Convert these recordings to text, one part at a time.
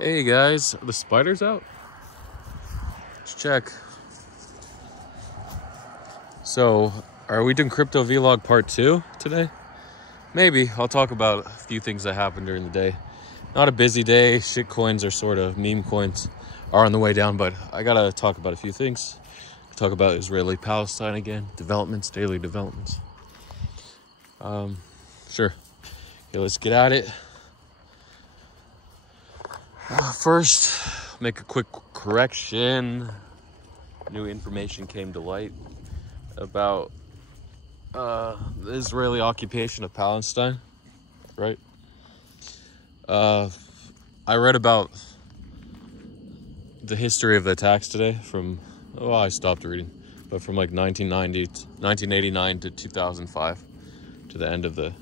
Hey guys, are the spiders out? Let's check. So, are we doing Crypto Vlog Part 2 today? Maybe. I'll talk about a few things that happened during the day. Not a busy day. Shit coins are sort of, meme coins are on the way down, but I gotta talk about a few things. Talk about Israeli-Palestine again. Developments, daily developments. Sure. Okay, let's get at it. First, make a quick correction. New information came to light about the Israeli occupation of Palestine, right? I read about the history of the attacks today from, I stopped reading, but from like 1989 to 2005, to the end of the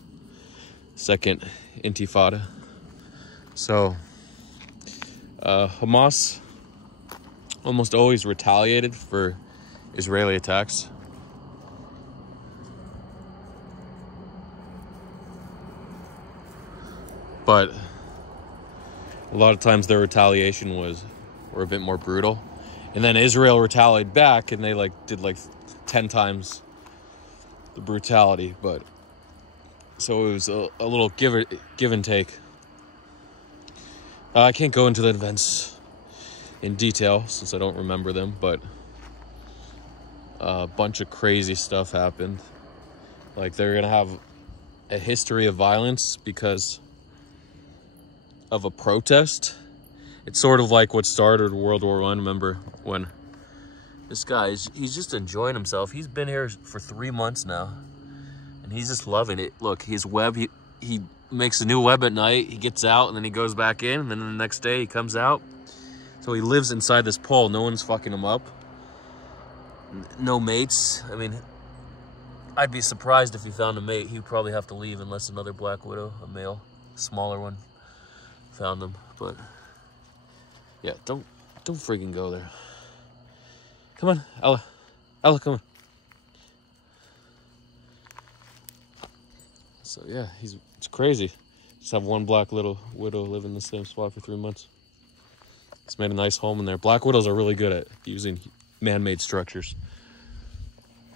second Intifada. So, Hamas almost always retaliated for Israeli attacks. But a lot of times their retaliation were a bit more brutal. And then Israel retaliated back and they did 10 times the brutality. But so it was a little give and take. I can't go into the events in detail since I don't remember them, but a bunch of crazy stuff happened. Like, they're gonna have a history of violence because of a protest. It's sort of like what started World War I. Remember when this guy, he's just enjoying himself. He's been here for 3 months now, and he's just loving it. Look, his web, he makes a new web at night, he gets out, and then he goes back in, and then the next day he comes out. So he lives inside this pole. No one's fucking him up. No mates. I mean, I'd be surprised if he found a mate. He'd probably have to leave unless another Black Widow, a male, smaller one, found him. But yeah, don't freaking go there. Come on, Ella, come on. So yeah, it's crazy. Just have one Black Widow live in the same spot for 3 months. He's made a nice home in there. Black Widows are really good at using man-made structures.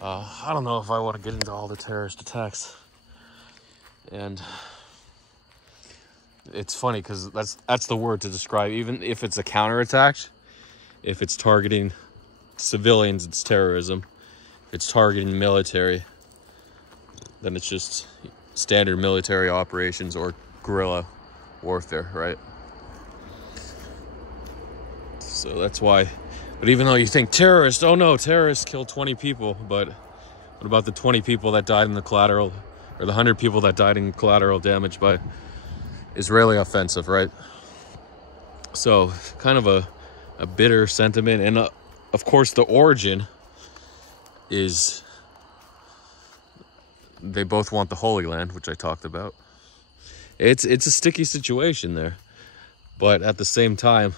I don't know if I want to get into all the terrorist attacks. And it's funny because that's the word to describe. Even if it's a counterattack, if it's targeting civilians, it's terrorism. If it's targeting military, then it's just standard military operations or guerrilla warfare, right? So that's why. But even though you think terrorists, oh no, terrorists killed 20 people, but what about the 20 people that died in the collateral, or the 100 people that died in collateral damage by Israeli offensive, right? So kind of a bitter sentiment. And of course the origin is they both want the Holy Land, which I talked about. It's a sticky situation there, but at the same time,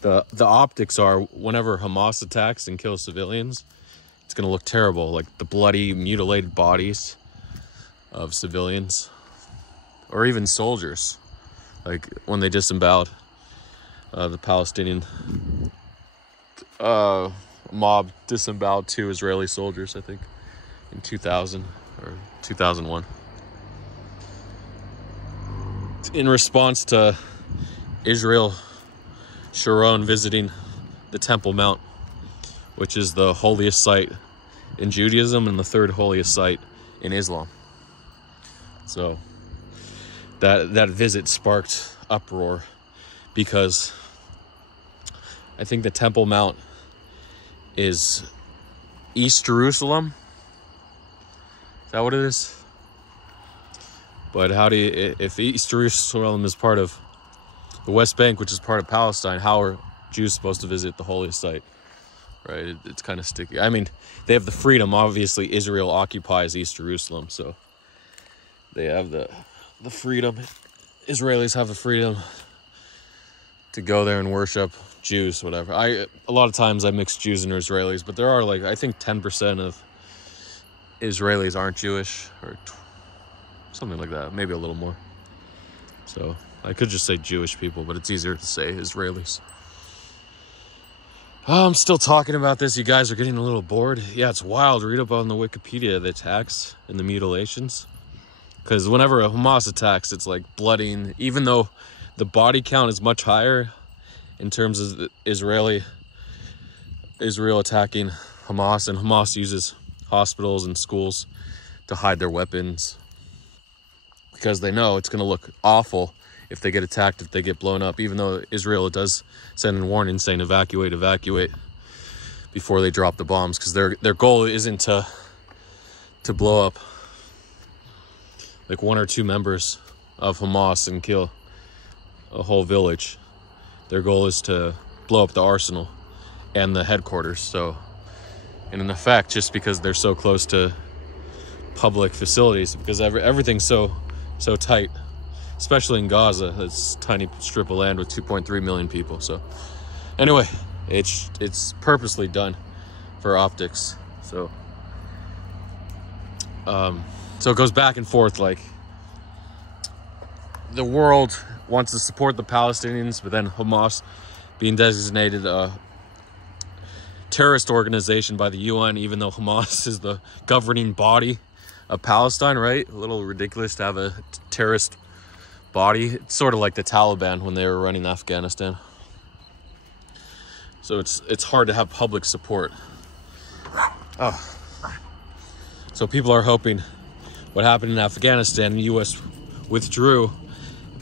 the optics are whenever Hamas attacks and kills civilians, it's gonna look terrible, like the bloody, mutilated bodies of civilians, or even soldiers, like when they disemboweled the Palestinian mob disemboweled 2 Israeli soldiers, I think, in 2000 or 2001. In response to Israel Sharon visiting the Temple Mount, which is the holiest site in Judaism and the 3rd holiest site in Islam. So that visit sparked uproar because I think the Temple Mount is East Jerusalem. Is that what it is? But how do you, if East Jerusalem is part of the West Bank, which is part of Palestine, how are Jews supposed to visit the holiest site? Right? It's kind of sticky. I mean, they have the freedom. Obviously, Israel occupies East Jerusalem, so they have the freedom. Israelis have the freedom to go there and worship Jews, whatever. A lot of times I mix Jews and Israelis, but there are I think 10% of Israelis aren't Jewish, or something like that, maybe a little more. So I could just say Jewish people, but it's easier to say Israelis. Oh, I'm still talking about this. You guys are getting a little bored. Yeah, it's wild. Read up on the Wikipedia, the attacks and the mutilations. Because whenever a Hamas attacks, it's like blooding. Even though the body count is much higher in terms of Israel attacking Hamas. And Hamas uses hospitals and schools to hide their weapons. Because they know it's going to look awful if they get attacked, if they get blown up, even though Israel does send in warnings saying evacuate before they drop the bombs, because their goal isn't to blow up like 1 or 2 members of Hamas and kill a whole village. Their goal is to blow up the arsenal and the headquarters. So, and in effect, just because they're so close to public facilities, because everything's so tight, especially in Gaza, this tiny strip of land with 2.3 million people. So anyway, it's purposely done for optics. So so it goes back and forth. Like, the world wants to support the Palestinians, but then Hamas being designated a terrorist organization by the UN, even though Hamas is the governing body of Palestine, right? A little ridiculous to have a terrorist body. It's sort of like the Taliban when they were running Afghanistan. So it's hard to have public support. Oh. So people are hoping what happened in Afghanistan, the US withdrew,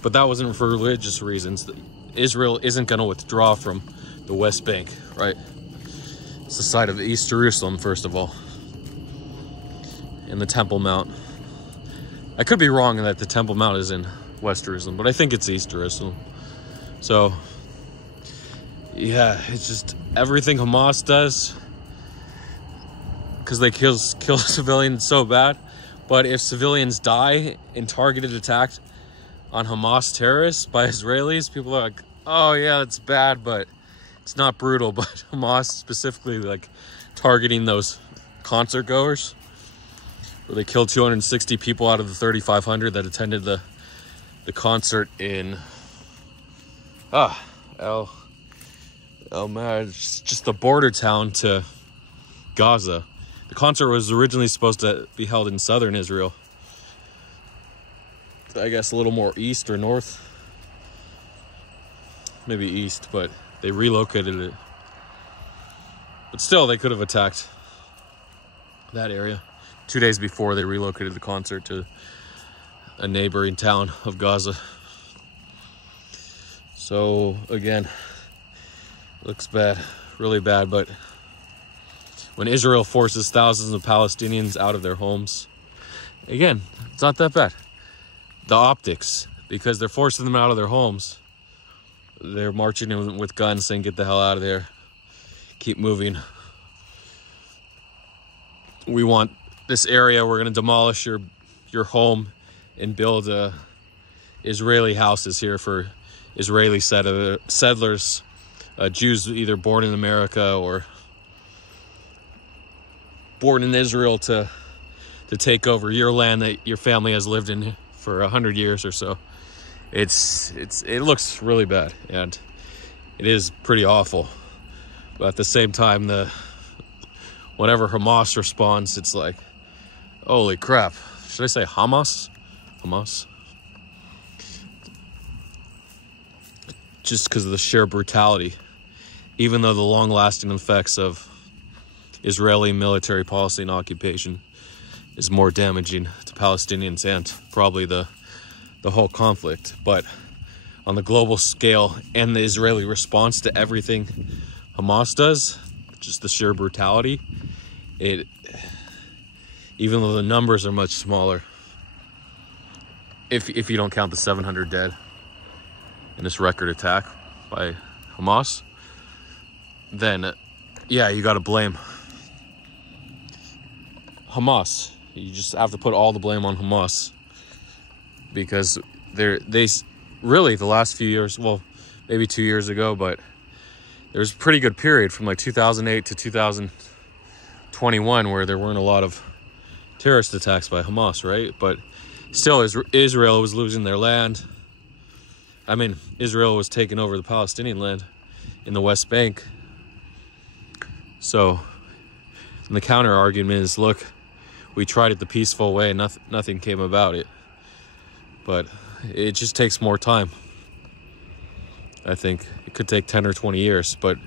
but that wasn't for religious reasons. Israel isn't going to withdraw from the West Bank, right? It's the site of East Jerusalem, first of all, and the Temple Mount. I could be wrong in that the Temple Mount is in West Jerusalem, but I think it's East Jerusalem. So yeah, it's just everything Hamas does, because they kill civilians so bad. But if civilians die in targeted attacks on Hamas terrorists by Israelis, people are like, oh yeah, it's bad, but it's not brutal. But Hamas specifically like targeting those concert goers, where they killed 260 people out of the 3,500 that attended the concert in El Mad, just the border town to Gaza. The concert was originally supposed to be held in southern Israel, I guess a little more east or north, maybe east, but they relocated it. But still, they could have attacked that area 2 days before they relocated the concert to a neighboring town of Gaza. So again, looks bad, really bad. But when Israel forces thousands of Palestinians out of their homes, again, it's not that bad. The optics, because they're forcing them out of their homes, they're marching in with guns saying, get the hell out of there, keep moving. We want this area, we're going to demolish your home and build Israeli houses here for Israeli settlers, Jews either born in America or born in Israel to take over your land that your family has lived in for 100 years or so. It looks really bad, and it is pretty awful. But at the same time, whenever Hamas responds, it's like, holy crap. Should I say Hamas? Hamas? Just because of the sheer brutality, even though the long-lasting effects of Israeli military policy and occupation is more damaging to Palestinians and probably the whole conflict. But on the global scale and the Israeli response to everything Hamas does, just the sheer brutality, even though the numbers are much smaller, if you don't count the 700 dead in this record attack by Hamas, then yeah, you got to blame Hamas. You just have to put all the blame on Hamas, because they really, the last few years, well, maybe 2 years ago, but there was a pretty good period from like 2008 to 2021 where there weren't a lot of terrorist attacks by Hamas, right? But still, Israel was losing their land. Israel was taking over the Palestinian land in the West Bank. So, and the counter argument is, look, we tried it the peaceful way and nothing came about it. But it just takes more time. I think it could take 10 or 20 years, but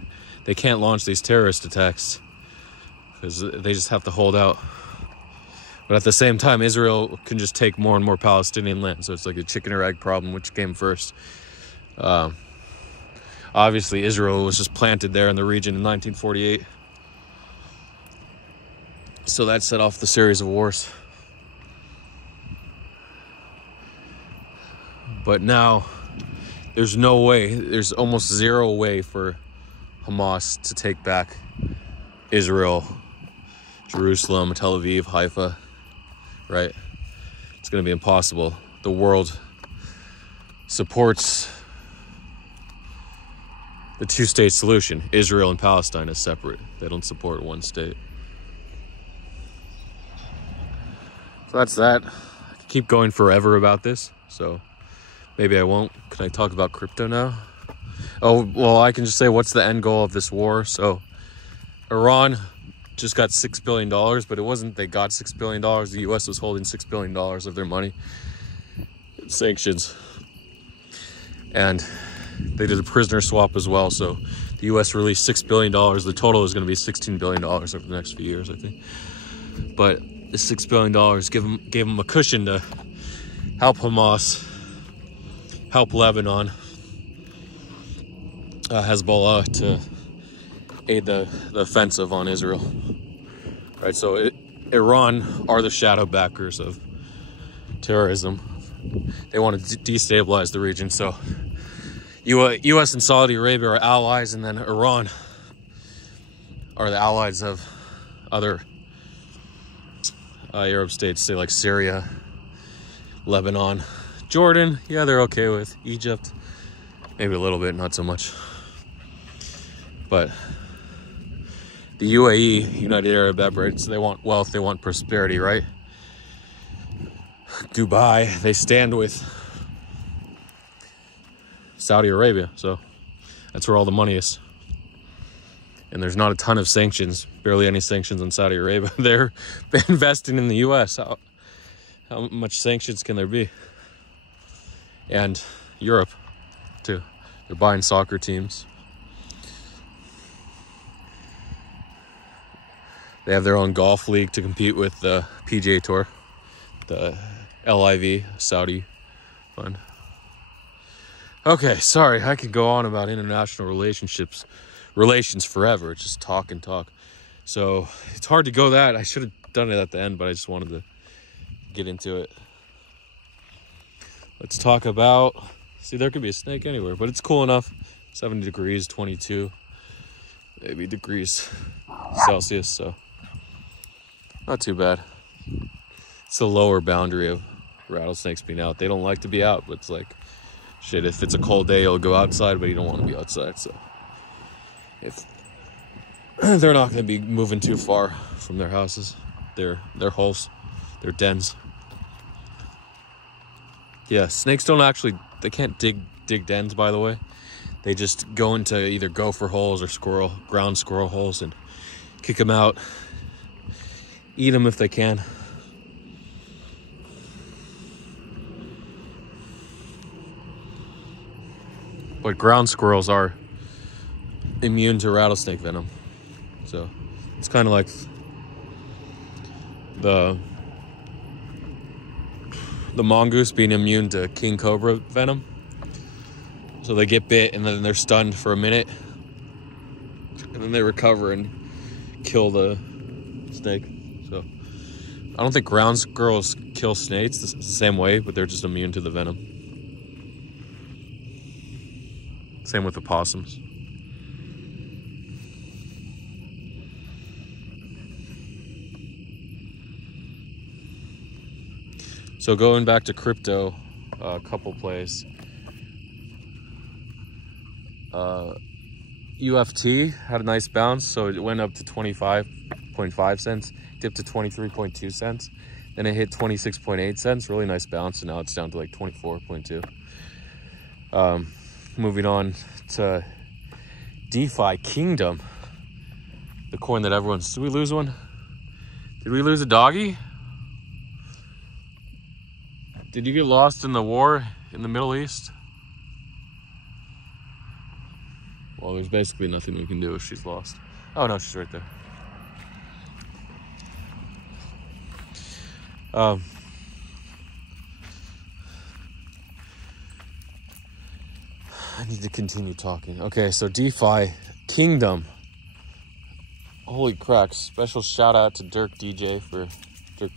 they can't launch these terrorist attacks because they just have to hold out. But at the same time, Israel can just take more and more Palestinian land. So it's like a chicken or egg problem, which came first. Obviously, Israel was just planted there in the region in 1948. So that set off the series of wars. But now, there's no way, there's almost zero way for Hamas to take back Israel, Jerusalem, Tel Aviv, Haifa, right? It's going to be impossible. The world supports the two-state solution. Israel and Palestine is separate. They don't support one state. So that's that. I could keep going forever about this, so maybe I won't. Can I talk about crypto now? Oh, well, I can just say, what's the end goal of this war? So Iran just got $6 billion, but it wasn't they got $6 billion. The U.S. was holding $6 billion of their money in sanctions. And they did a prisoner swap as well. So the U.S. released $6 billion. The total is going to be $16 billion over the next few years, I think. But the $6 billion gave them a cushion to help Hamas, help Lebanon, Hezbollah, to aid the offensive on Israel. Right, so Iran are the shadow backers of terrorism. They want to destabilize the region. So U.S. and Saudi Arabia are allies, and then Iran are the allies of other Arab states, say like Syria, Lebanon, Jordan. Yeah, they're okay with Egypt. Maybe a little bit, not so much. But the UAE, United Arab Emirates, they want wealth, they want prosperity, right? Dubai, they stand with Saudi Arabia, so that's where all the money is. And there's not a ton of sanctions, barely any sanctions on Saudi Arabia. They're investing in the US. How much sanctions can there be? And Europe, too. They're buying soccer teams. They have their own golf league to compete with the PGA Tour, the LIV, Saudi fund. Okay, sorry, I could go on about international relations forever. It's just talk and talk. So it's hard to go that. I should have done it at the end, but I just wanted to get into it. Let's talk about, see, there could be a snake anywhere, but it's cool enough. 70 degrees, 22 maybe degrees Celsius, so not too bad. It's the lower boundary of rattlesnakes being out. They don't like to be out, but it's like, shit, if it's a cold day, you'll go outside, but you don't want to be outside. So if they're not going to be moving too far from their houses, their holes, their dens. Yeah, snakes don't actually, they can't dig dens, by the way. They just go into either gopher holes or ground squirrel holes and kick them out. Eat them if they can. But ground squirrels are immune to rattlesnake venom. So it's kind of like the mongoose being immune to king cobra venom. So they get bit and then they're stunned for a minute. And then they recover and kill the snake. So I don't think ground squirrels kill snakes the same way, but they're just immune to the venom. Same with opossums. So going back to crypto, a couple plays. UFT had a nice bounce, so it went up to 25.5 cents, dipped to 23.2 cents, then it hit 26.8 cents, really nice bounce, and now it's down to like 24.2. Moving on to DeFi Kingdom, the coin that everyone's... Did we lose one? Did we lose a doggy? Did you get lost in the war in the Middle East? Well, there's basically nothing we can do if she's lost. Oh no, she's right there. I need to continue talking. Okay, so DeFi Kingdom. Holy cracks. Special shout out to Dirk DJ for Dirk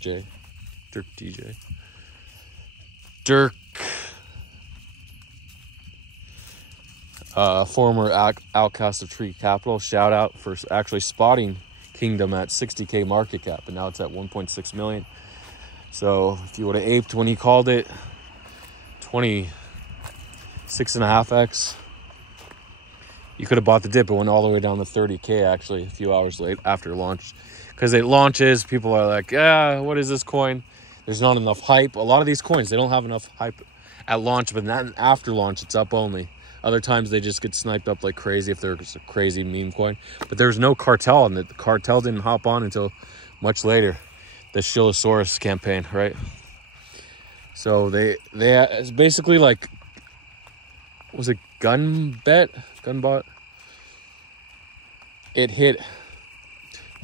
DJ. Dirk, former outcast of Tree Capital. Shout out for actually spotting Kingdom at 60K market cap, and now it's at 1.6 million. So if you would have aped when he called it, 26.5x, you could have bought the dip. It went all the way down to 30K actually a few hours late after launch, because it launches. People are like, yeah, what is this coin? There's not enough hype. A lot of these coins, they don't have enough hype at launch, but not after launch, it's up only. Other times they just get sniped up like crazy if there's a crazy meme coin. But there's no cartel, and the cartel didn't hop on until much later. The Shilosaurus campaign, right? So they it's basically like, was it Gunbot? It hit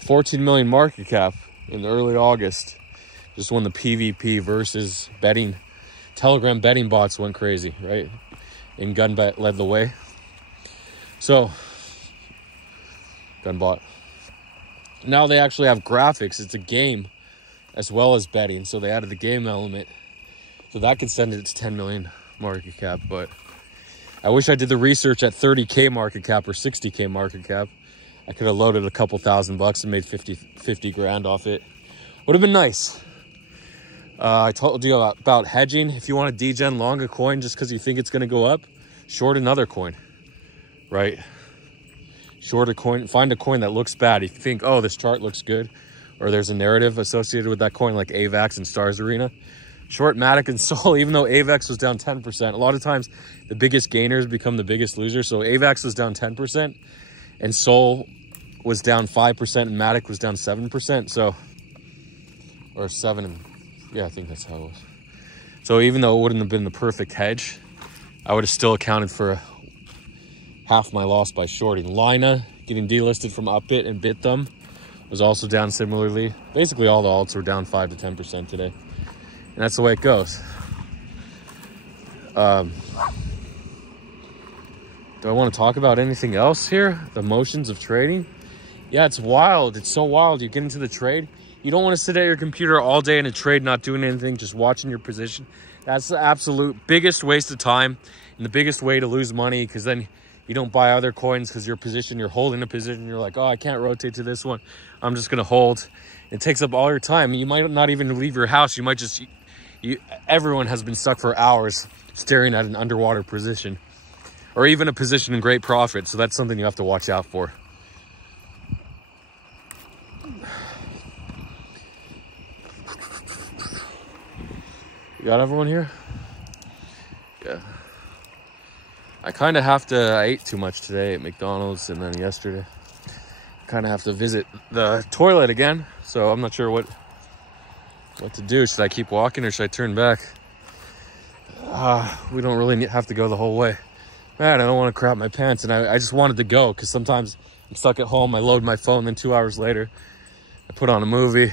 14 million market cap in early August, just when the PvP versus betting, Telegram betting bots went crazy, right? And Gunbot led the way. So, Gunbot. Now they actually have graphics. It's a game as well as betting. So they added the game element. So that could send it to 10 million market cap. But I wish I did the research at 30K market cap or 60K market cap. I could have loaded a couple $1,000 and made 50 grand off it. Would have been nice. I told you about hedging. If you want to degen long a coin just because you think it's going to go up, short another coin, right? Short a coin, find a coin that looks bad. If you think, oh, this chart looks good, or there's a narrative associated with that coin like AVAX and Stars Arena, short Matic and Sol, even though AVAX was down 10%. A lot of times the biggest gainers become the biggest losers. So AVAX was down 10% and Sol was down 5% and Matic was down 7%. So, or 7, yeah, I think that's how it was. So even though it wouldn't have been the perfect hedge, I would have still accounted for half my loss by shorting. Lina getting delisted from Upbit and BitThumb was also down similarly. Basically all the alts were down 5 to 10% today. And that's the way it goes. Do I want to talk about anything else here? The motions of trading? Yeah, it's wild. It's so wild. You get into the trade. You don't want to sit at your computer all day in a trade, not doing anything, just watching your position. That's the absolute biggest waste of time and the biggest way to lose money, because then you don't buy other coins because you're holding a position. You're like, oh, I can't rotate to this one. I'm just going to hold. It takes up all your time. You might not even leave your house. You might just... everyone has been stuck for hours staring at an underwater position, or even a position in great profit. So that's something you have to watch out for. You got everyone here? Yeah. I kind of have to... I ate too much today at McDonald's and then yesterday. Kind of have to visit the toilet again. So I'm not sure what to do. Should I keep walking or should I turn back? We don't really have to go the whole way. Man, I don't want to crap my pants. And I just wanted to go because sometimes I'm stuck at home. I load my phone, then 2 hours later, I put on a movie.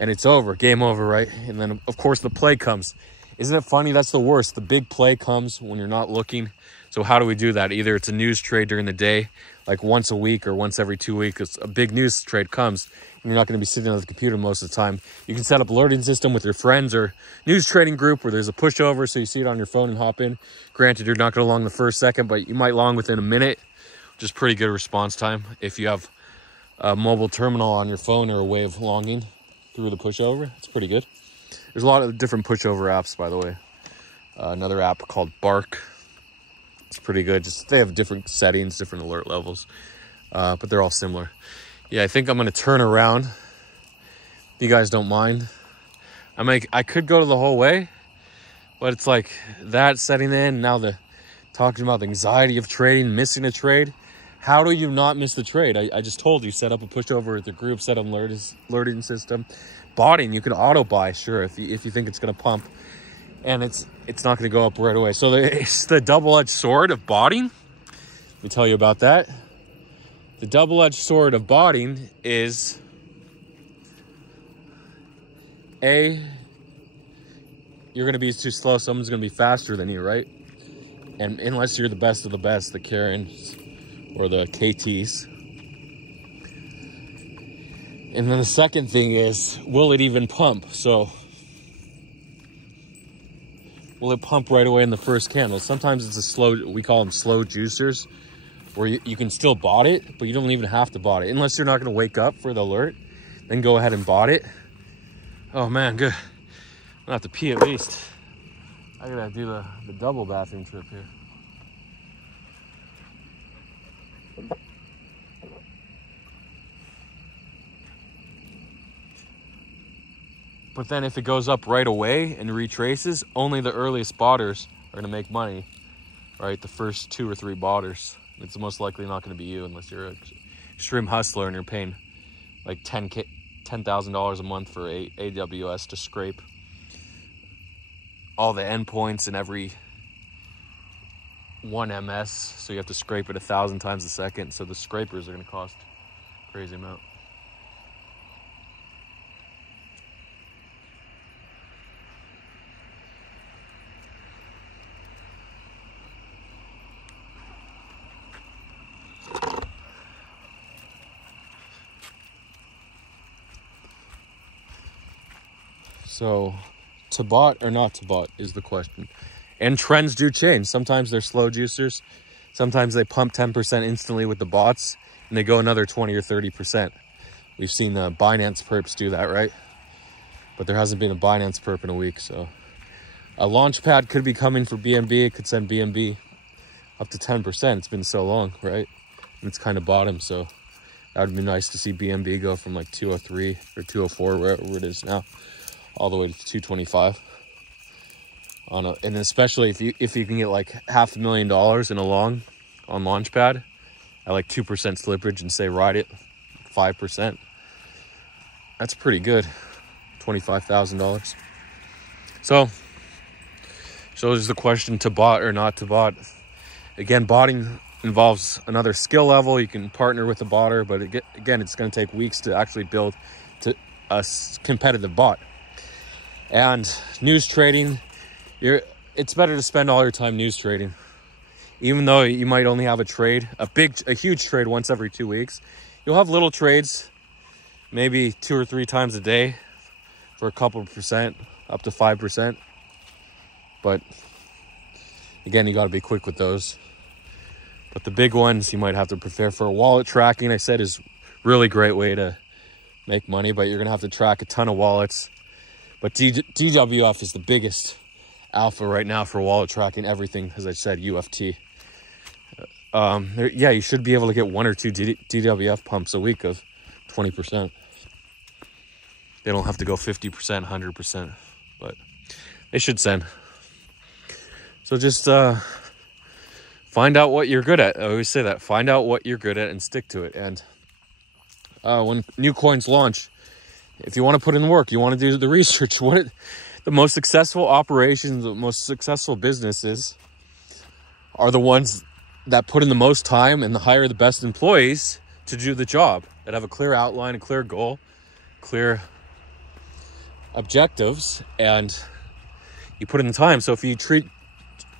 And it's over, game over, right? And then, of course, the play comes. Isn't it funny? That's the worst. The big play comes when you're not looking. So how do we do that? Either it's a news trade during the day, like once a week or once every 2 weeks. A big news trade comes, and you're not going to be sitting on the computer most of the time. You can set up a alerting system with your friends or news trading group where there's a pushover, so you see it on your phone and hop in. Granted, you're not going to long the first second, but you might long within a minute, which is pretty good response time if you have a mobile terminal on your phone or a way of longing through the pushover. It's pretty good. There's a lot of different pushover apps, by the way. Another app called Bark. It's pretty good. Just they have different settings, different alert levels, but they're all similar. Yeah, I think I'm gonna turn around. If you guys don't mind, I could go to the whole way, But it's like that setting in, now the talking about the anxiety of trading, missing a trade. How do you not miss the trade? I just told you, set up a pushover with the group, set up alerting system. Botting, you can auto buy, sure, if you think it's going to pump, and it's not going to go up right away. So it's the double-edged sword of botting. Let me tell you about that. The double-edged sword of botting is you're going to be too slow. Someone's going to be faster than you, right? And unless you're the best of the best, the Karens or the KTs. And then the second thing is, will it even pump? So, will it pump right away in the first candle? Sometimes it's a slow, we call them slow juicers, where you can still bot it, but you don't even have to bot it. Unless you're not going to wake up for the alert, then go ahead and bot it. Oh man, good. I'm gonna have to pee at least. I gotta do the double bathroom trip here. But then if it goes up right away and retraces, only the earliest botters are gonna make money, right? The first 2 or 3 botters. It's most likely not gonna be you unless you're an extreme hustler and you're paying like $10,000 a month for AWS to scrape all the endpoints in every 1 MS. So you have to scrape it 1,000 times a second. So the scrapers are gonna cost a crazy amount. So, to bot or not to bot is the question. And trends do change. Sometimes they're slow juicers. Sometimes they pump 10% instantly with the bots, and they go another 20 or 30%. We've seen the Binance perps do that, right? But there hasn't been a Binance perp in a week, so. A launchpad could be coming for BNB. It could send BNB up to 10%. It's been so long, right? And it's kind of bottom, so that would be nice to see BNB go from like 203 or 204, wherever it is now, all the way to 225 and especially if you can get like $500,000 in a long on Launchpad at like 2% slippage and say ride it 5%, that's pretty good. $25,000. So there's the question, to bot or not to bot. Again, botting involves another skill level. You can partner with a botter, but again, it's going to take weeks to actually build to a competitive bot. And news trading, it's better to spend all your time news trading. Even though you might only have a trade, a huge trade once every 2 weeks, you'll have little trades, maybe 2 or 3 times a day for a couple of percent, up to 5%. But again, you got to be quick with those. But the big ones, you might have to prepare for. Wallet tracking, I said, is really great way to make money, but you're going to have to track a ton of wallets. But DWF is the biggest alpha right now for wallet tracking everything, as I said, UFT. Yeah, you should be able to get 1 or 2 DWF pumps a week of 20%. They don't have to go 50%, 100%, but they should send. So just find out what you're good at. I always say that. Find out what you're good at and stick to it. And when new coins launch, if you want to put in work, you want to do the research. The most successful operations, the most successful businesses are the ones that put in the most time and hire the best employees to do the job, that have a clear outline, a clear goal, clear objectives, and you put in the time. So if you treat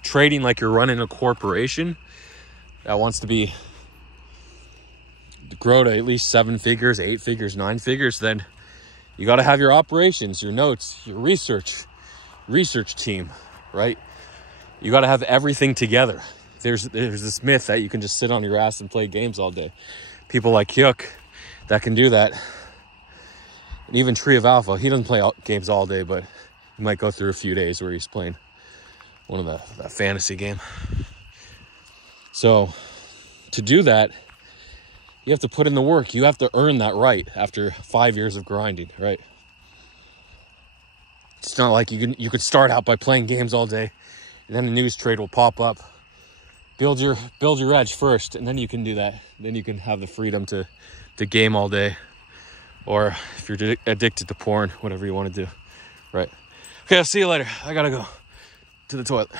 trading like you're running a corporation that wants to grow to at least 7 figures, 8 figures, 9 figures, then you got to have your operations, your notes, your research team, right? You got to have everything together. There's this myth that you can just sit on your ass and play games all day. People like Hyuk that can do that. And even Tree of Alpha, he doesn't play games all day, but he might go through a few days where he's playing one of that fantasy game. So to do that, you have to put in the work. You have to earn that right after 5 years of grinding, right? It's not like you could start out by playing games all day, and then a news trade will pop up. Build your edge first, and then you can do that. Then you can have the freedom to game all day, or if you're addicted to porn, whatever you want to do, right? Okay, I'll see you later. I gotta go to the toilet.